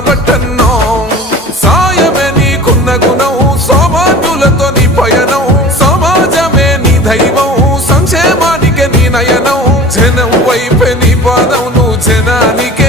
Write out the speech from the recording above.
కాబట్టన్నో సాయమే నీకున్న గుణం సౌభాగ్యులతో నీ పయనం సమాజమే నీ దైవం సంక్షేమానికి నీ నయనం జనం వైపే నీ పాదం నువ్వు జనానికే